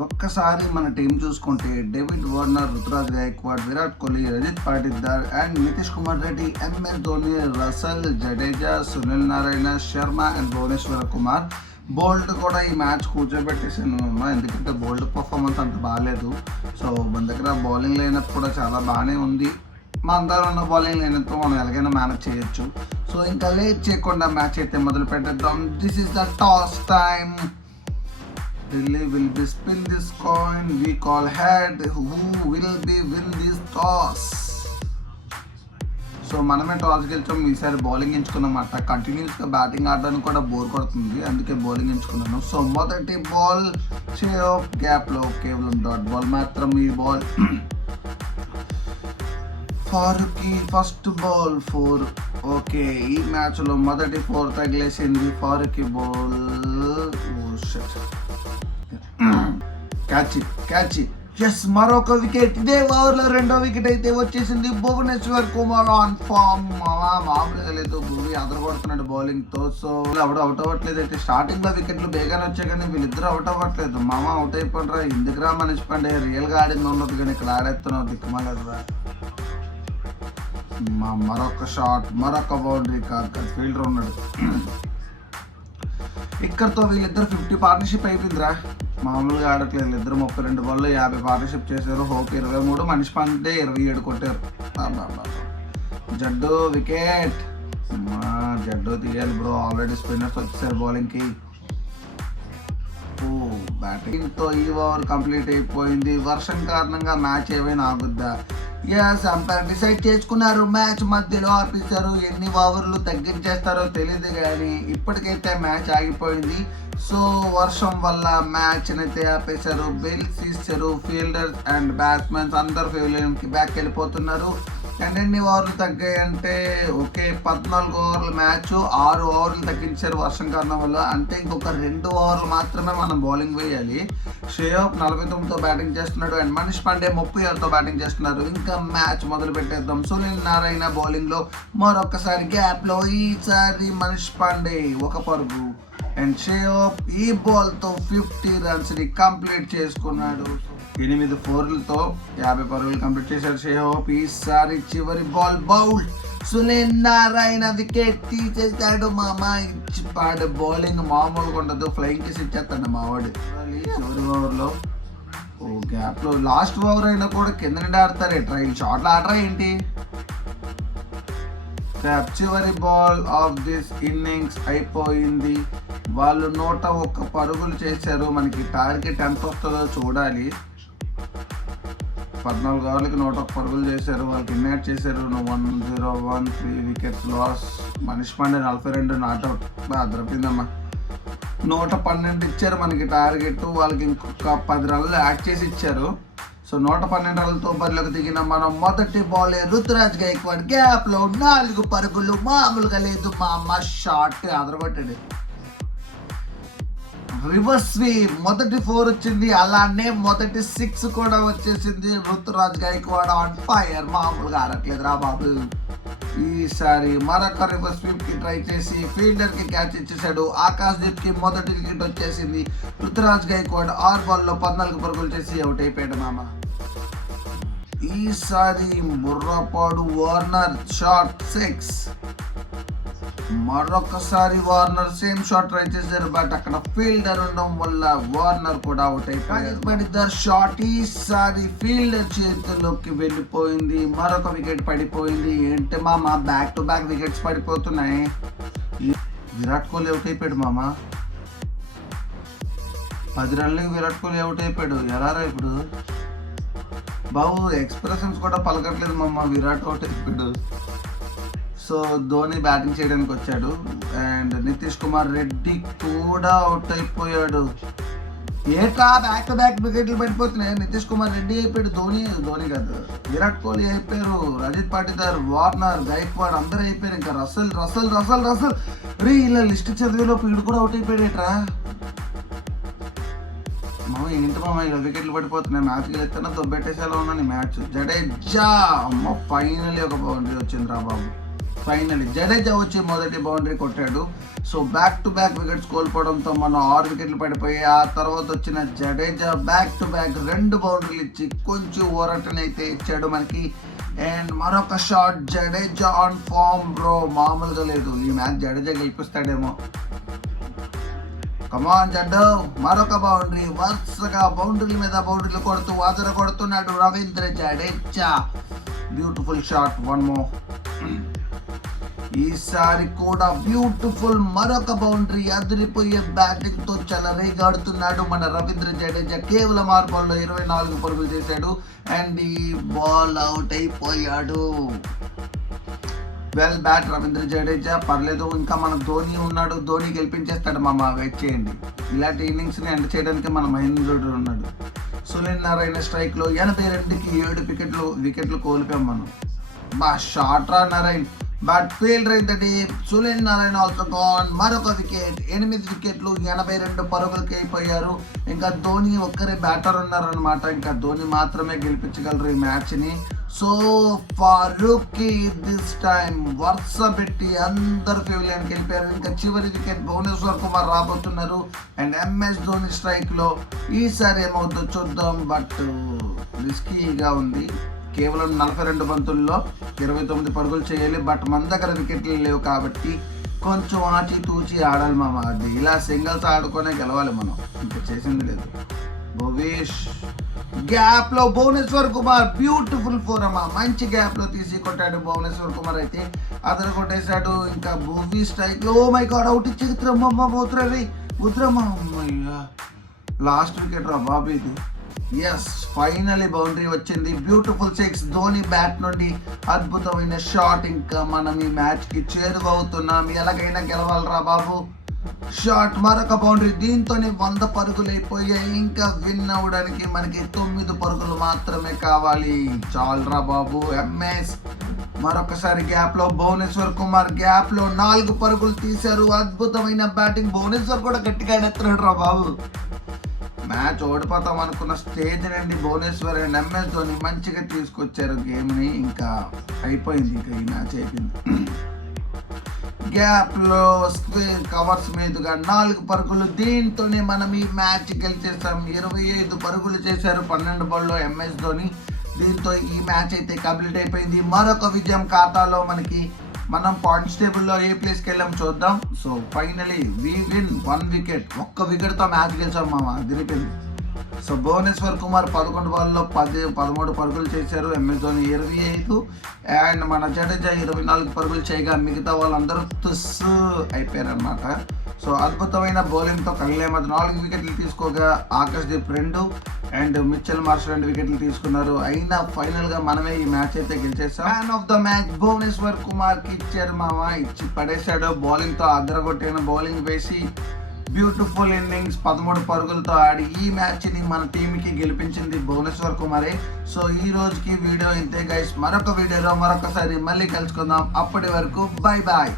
ఒక్కసారి మన టీం చూసుకుంటే David Warner, Ruturaj Gaikwad, Virat Kohli, Rajat Patidar and Nitish Kumar Reddy, MS Dhoni, Russell, Jadeja, Sunil Narine, Sharma and Bhuvneshwar Kumar. Boult కూడా ఈ మ్యాచ్ కూర్చోబెట్టేసాను అమ్మా, ఎందుకంటే బోల్ట్ పర్ఫార్మెన్స్ అంత బాగాలేదు. సో మన దగ్గర బౌలింగ్ లైనప్ కూడా చాలా బాగానే ఉంది. మా అందరూ ఉన్న బౌలింగ్ లైనప్తో మనం ఎలాగైనా మేనేజ్ చేయొచ్చు. సో ఇంకా లేట్ చేయకుండా మ్యాచ్ అయితే మొదలు పెట్టేద్దాం. This is the toss time. Delhi will be spin this coin. We call head. Who will be win this toss? So మనమే టాస్ గెలిచాం. ఈసారి బౌలింగ్ ఎంచుకున్నమాట. కంటిన్యూస్గా బ్యాటింగ్ ఆడడానికి కూడా బోర్ కొడుతుంది, అందుకే బౌలింగ్ ఎంచుకున్నాను. సో మొదటి బాల్ ఆఫ్ గ్యాప్లో కేవలం డాట్ బాల్ మాత్రం. ఈ ball Farooqi first ball 4. Okay, ఈ మ్యాచ్లో మొదటి 4 తగిలేసింది ఫారూక్కి బాల్. క్యాచ్ ఎస్, మరొక వికెట్. ఇదే ఓవర్లో రెండో వికెట్ అయితే వచ్చేసింది. Bhuvneshwar Kumar on form. మామూలుగా లేదు, భూమి అదరగొడుతున్నాడు బౌలింగ్తో. సో ఎవడు అవుట్ అవ్వట్లేదు. అయితే స్టార్టింగ్లో వికెట్లు బేగానే వచ్చాయి, కానీ వీళ్ళిద్దరు అవుట్ అవ్వట్లేదు. అవుట్ అయిపోయినరా, ఇందుకురా మనీష్ పాండే. రియల్గా ఆడింది ఉండదు, కానీ ఇక్కడ ఆడేస్తున్నావు దిక్కుమాలేదురా. మరొక షాట్, మరొక బౌండరీ. కాదు, ఫీల్డర్ ఉన్నాడు. ఇక్కడతో వీళ్ళిద్దరు 50 పార్ట్నర్షిప్ అయిపోయిందిరా. మామూలుగా ఆడట్లేదు. వీళ్ళిద్దరు 32 బాల్లో 50 పార్ట్నర్షిప్ చేశారు. హోప్ 23, మనీష్ పాండే 27 కొట్టారు. జడ్డు వికెట్. జడ్డు తీయాలి బ్రో. ఆల్రెడీ స్పిన్నర్స్ వచ్చేసారు బౌలింగ్కి. బ్యాటింగ్తో ఈ ఓవర్ కంప్లీట్ అయిపోయింది. వర్షం కారణంగా మ్యాచ్ ఏమైనా ఆగుద్దా? ఎస్, అంపైర్ డిసైడ్ చేసుకున్నారు. మ్యాచ్ మధ్యలో ఆపేశారు. ఎన్ని ఓవర్లు తగ్గించేస్తారో తెలియదు, కానీ ఇప్పటికైతే మ్యాచ్ ఆగిపోయింది. సో వర్షం వల్ల మ్యాచ్ అయితే ఆపేశారు. బెల్స్ ఇస్తారు. ఫీల్డర్స్ అండ్ బ్యాట్స్మెన్స్ అందరు ఫీల్డింగ్కి బ్యాక్ వెళ్ళిపోతున్నారు. అండ్ ఎన్ని ఓవర్లు తగ్గాయంటే ఓకే, 14 ఓవర్ల మ్యాచ్ 6 ఓవర్లు తగ్గించారు వర్షం కారణం వల్ల. అంటే ఇంకొక 2 ఓవర్లు మాత్రమే మనం బౌలింగ్ వేయాలి. షేయప్ 49తో బ్యాటింగ్ చేస్తున్నాడు అండ్ మనీష్ పాండే 36తో బ్యాటింగ్ చేస్తున్నారు. ఇంకా మ్యాచ్ మొదలు పెట్టేద్దాం. సునీల్ నారాయణ బౌలింగ్లో మరొకసారి గ్యాప్లో. ఈసారి మనీష్ పాండే 1 పరుగు అండ్ షేయప్ ఈ బాల్తో 50 రన్స్ని కంప్లీట్ చేసుకున్నాడు. 8 4లతో 50 పరుగులు కంప్లీట్ చేశారు షేహోప్. ఈసారి చివరి ball bowled. Sunil Narine wicket తీసేశాడు. ఇచ్చి పాడే బౌలింగ్ మామూలుగా ఉండదు. ఫ్లయింగ్ కిస్ ఇచ్చేస్తాడు మావాడు. చివరి ఓవర్లో గ్యాప్లో లాస్ట్ ఓవర్ అయినా కూడా కింద నుండి ఆడతారే, ట్రైల్ షాట్లు ఆడరా ఏంటి? చివరి బాల్ ఆఫ్ దిస్ ఇన్నింగ్స్ అయిపోయింది. వాళ్ళు 101 పరుగులు చేశారు. మనకి టార్గెట్ ఎంత వస్తుందో చూడాలి. 14 ఓవర్లకి 101 పరుగులు చేశారు. వాళ్ళకి ఇన్యాట్ చేశారు. 1-0-1 3 wickets loss. Manish Pandey 42 not out. అదరపోయిందమ్మా. 112 ఇచ్చారు మనకి టార్గెట్. వాళ్ళకి ఇంకొక 10 రన్లు యాడ్ చేసి ఇచ్చారు. సో 112 రన్లతో బరిలోకి దిగిన మనం మొదటి బాల్ రుతురాజ్ గైక్వాడ్ గ్యాప్లో 4 పరుగులు. మామూలుగా లేదు. షాట్ అదరగొట్టాడు. Reverse sweep. మొదటి 4 వచ్చింది, అలానే మొదటి 6 కూడా వచ్చేసింది. Ruturaj Gaikwad on fire. మామూలుగా ఆడట్లేదు రా బాబు. ఈసారి మరొక రివర్స్ స్వీప్ కి ట్రై చేసి ఫీల్డర్ కి క్యాచ్ ఇచ్చేసాడు. ఆకాశ్దీప్ కి మొదటి వికెట్ వచ్చేసింది. రుతురాజ్ గైక్వాడ్ 6 బాల్లో 14 పరుగులు చేసి అవుట్ అయిపోయాడు మామ. ఈసారి బుర్రపాడు వార్నర్ షాట్ 6. మరొకసారి వార్నర్ సేమ్ షాట్ ట్రై చేశారు, బట్ అక్కడ ఫీల్డర్ ఉండడం వల్ల వార్నర్ కూడా అవుట్ అయిపోయాడు. షాట్ ఈసారి ఫీల్డర్ చేతుల్లోకి వెళ్ళిపోయింది. మరొక వికెట్ పడిపోయింది. ఏంటి మామ, బ్యాక్ టు బ్యాక్ వికెట్స్ పడిపోతున్నాయి. విరాట్ కోహ్లీ అవుట్ అయిపోయాడు మామ. 10 రన్లకి విరాట్ కోహ్లీ అవుట్ అయిపోయాడు. ఎలా ఇప్పుడు బాబు, ఎక్స్ప్రెషన్స్ కూడా పలకట్లేదు మామ. విరాట్ అవుట్ అయిపోయాడు. సో ధోని బ్యాటింగ్ చేయడానికి వచ్చాడు అండ్ నితీష్ కుమార్ రెడ్డి కూడా అవుట్ అయిపోయాడు. ఏటా బ్యాక్ టు బ్యాక్ వికెట్లు పడిపోతున్నాయి. నితీష్ కుమార్ రెడ్డి అయిపోయాడు. ధోని కాదు, విరాట్ కోహ్లీ అయిపోయారు. రజిత్ పాటిదార్, వార్నర్, గైక్వాడ్ అందరూ అయిపోయారు. ఇంకా రసల్ రీ ఇలా లిస్ట్ చదివేలోపు వీడు కూడా అవుట్ అయిపోయాడు. ఏట్రా ఏంటి మామ, ఇలా వికెట్లు పడిపోతున్నాయి. మ్యాచ్ గెలుస్తున్నా దొబ్బెట్టేసేలా ఉన్నాను మ్యాచ్. జడేజా అమ్మ ఫైనల్లీ ఒక బౌండరీ వచ్చింది రా బాబు. ఫైనలీ జడేజా వచ్చి మొదటి బౌండరీ కొట్టాడు. So back to back wickets కోల్పోవడంతో మనం 6 వికెట్లు పడిపోయాయి. ఆ తర్వాత వచ్చిన జడేజా బ్యాక్ టు బ్యాక్ 2 బౌండరీలు ఇచ్చి కొంచెం ఊరటనైతే ఇచ్చాడు మనకి. అండ్ మరొక shot, Jadeja on form bro, మామూలుగా లేదు. ఈ మ్యాచ్ జడేజా గెలిపిస్తాడేమో. కమాన్ జడ్డు, మరొక బౌండరీ. వరుసగా బౌండరీల మీద బౌండరీలు కొడుతూ వాదర కొడుతున్నాడు Ravindra Jadeja. Beautiful shot, one more. ఈసారి కూడా బ్యూటిఫుల్ మరొక బౌండరీ. అదిరిపోయే బ్యాటింగ్ తో చెలరేగాడుతున్నాడు మన రవీంద్ర జడేజా. కేవలం 6 బాల్లో 24 పరుగులు చేశాడు అండ్ ఈ బాల్ అవుట్ అయిపోయాడు. వెల్ బ్యాట్ రవీంద్ర జడేజా, పర్లేదు. ఇంకా మన ధోని ఉన్నాడు, ధోని గెలిపించేస్తాడు మామ, వెయిట్ చేయండి. ఇలాంటి ఇన్నింగ్స్ ని ఎండ్ చేయడానికి మన మహేంద్రుడు ఉన్నాడు. సునీల్ నారాయణ స్ట్రైక్ లో 82కి 7 వికెట్లు కోల్పోయాం మనం. షాట్ రా Narayan, but fielder in the deep. Sunil Narayana also gone. మరొక వికెట్. 8 వికెట్లు 82 పరుగులకి అయిపోయారు. ఇంకా ధోని ఒక్కరే బ్యాటర్ ఉన్నారనమాట. ఇంకా ధోని మాత్రమే గెలిపించగలరు ఈ మ్యాచ్ ని. సో ఫారూక్ దిస్ టైం వరుస పెట్టి అందరు పెవిలియన్కి వెళ్ళిపోయారు. ఇంకా చివరి వికెట్ భువనేశ్వర్ కుమార్ రాబోతున్నారు అండ్ ఎంఎస్ ధోని స్ట్రైక్ లో. ఈసారి ఏమవుతుందో చూద్దాం, బట్ రిస్కీగా ఉంది. కేవలం 42 బంతుల్లో 29 పరుగులు చేయాలి. బట్ మన దగ్గర వికెట్లు లేవు కాబట్టి కొంచెం ఆచి తూచి ఆడాలి మామ. అది ఇలా సింగిల్స్ ఆడుకొనే గెలవాలి మనం, ఇంకా చేసింది లేదు. భువేష్ గ్యాప్ లో భువనేశ్వర్ కుమార్ బ్యూటిఫుల్ 4 అమ్మా. మంచి గ్యాప్ లో తీసి కొట్టాడు భువనేశ్వర్ కుమార్. అయితే అతను కొట్టేశాడు. ఇంకా భువి స్ట్రైక్ లో, ఓ మై గాడ్, అవుట్ ఇచ్చి ఉత్తరమ్మ లాస్ట్ వికెట్ రా బాబు ఇది. ఎస్, ఫైనలీ బౌండరీ వచ్చింది. బ్యూటిఫుల్ 6 ధోని బ్యాట్ నుండి అద్భుతమైన షాట్. ఇంకా మనం ఈ మ్యాచ్ కి చేరువవుతున్నాం. ఎలాగైనా గెలవాలరా బాబు. షాట్, మరొక బౌండరీ. దీంతోనే 100 పరుగులు అయిపోయాయి. ఇంకా విన్ అవ్వడానికి మనకి 9 పరుగులు మాత్రమే కావాలి. చాలరా బాబు. ఎంఎస్ మరొకసారి గ్యాప్ లో భువనేశ్వర్ కుమార్ గ్యాప్ లో 4 పరుగులు తీశారు. అద్భుతమైన బ్యాటింగ్. భువనేశ్వర్ కూడా గట్టిగా ఎత్తున్నాడు రా బాబు. మ్యాచ్ ఓడిపోతాం అనుకున్న స్టేజ్ నుండి భువనేశ్వర్ అండ్ ఎంఎస్ ధోని మంచిగా తీసుకొచ్చారు గేమ్ ని. ఇంకా అయిపోయింది, ఇంకా ఈ మ్యాచ్ అయిపోయింది. గ్యాప్ లో స్క్వేర్ కవర్స్ మీదుగా 4 పరుగులు. దీంతోనే మనం ఈ మ్యాచ్ గెలిచేస్తాం. 25 పరుగులు చేశారు 12 బాల్లో ఎంఎస్ ధోని. దీంతో ఈ మ్యాచ్ అయితే కంప్లీట్ అయిపోయింది. మరొక విజయం ఖాతాలో మనకి. మనం పాయింట్స్ టేబుల్లో ఏ ప్లేస్కి వెళ్ళాం చూద్దాం. So finally we win 1 wicket. ఒక్క వికెట్తో మ్యాచ్ గెలిచాం మామ, దిరిపింది. సో భువనేశ్వర్ కుమార్ 11 బాల్లో 13 పరుగులు చేశారు. ఎంఎస్ ధోని 25 అండ్ మన జడేజా 24 పరుగులు చేయగా మిగతా వాళ్ళందరూ తుస్సు అయిపోయారనమాట. సో అద్భుతమైన బౌలింగ్తో కళ్యాణ్ 4 వికెట్లు తీసుకోగా Akash Deep 2 and Mitchell Marsh 2 వికెట్లు తీసుకున్నారు. అయినా ఫైనల్ గా మనమే ఈ మ్యాచ్ అయితే గెలిచేసాం. Man of the match Bhuvneshwar Kumar కి ఇచ్చారు మామ. ఇచ్చి పడేశాడు. బౌలింగ్ తో అదరగొట్టిన బౌలింగ్ వేసి బ్యూటిఫుల్ ఇన్నింగ్స్ 13 పరుగులతో ఆడి ఈ మ్యాచ్ ని మన టీమ్ కి గెలిపించింది భువనేశ్వర్ కుమారే. సో ఈ రోజుకి వీడియో ఇంతే గైస్. మరొక వీడియోలో మరొకసారి మళ్ళీ కలుసుకుందాం. అప్పటి వరకు బై బాయ్.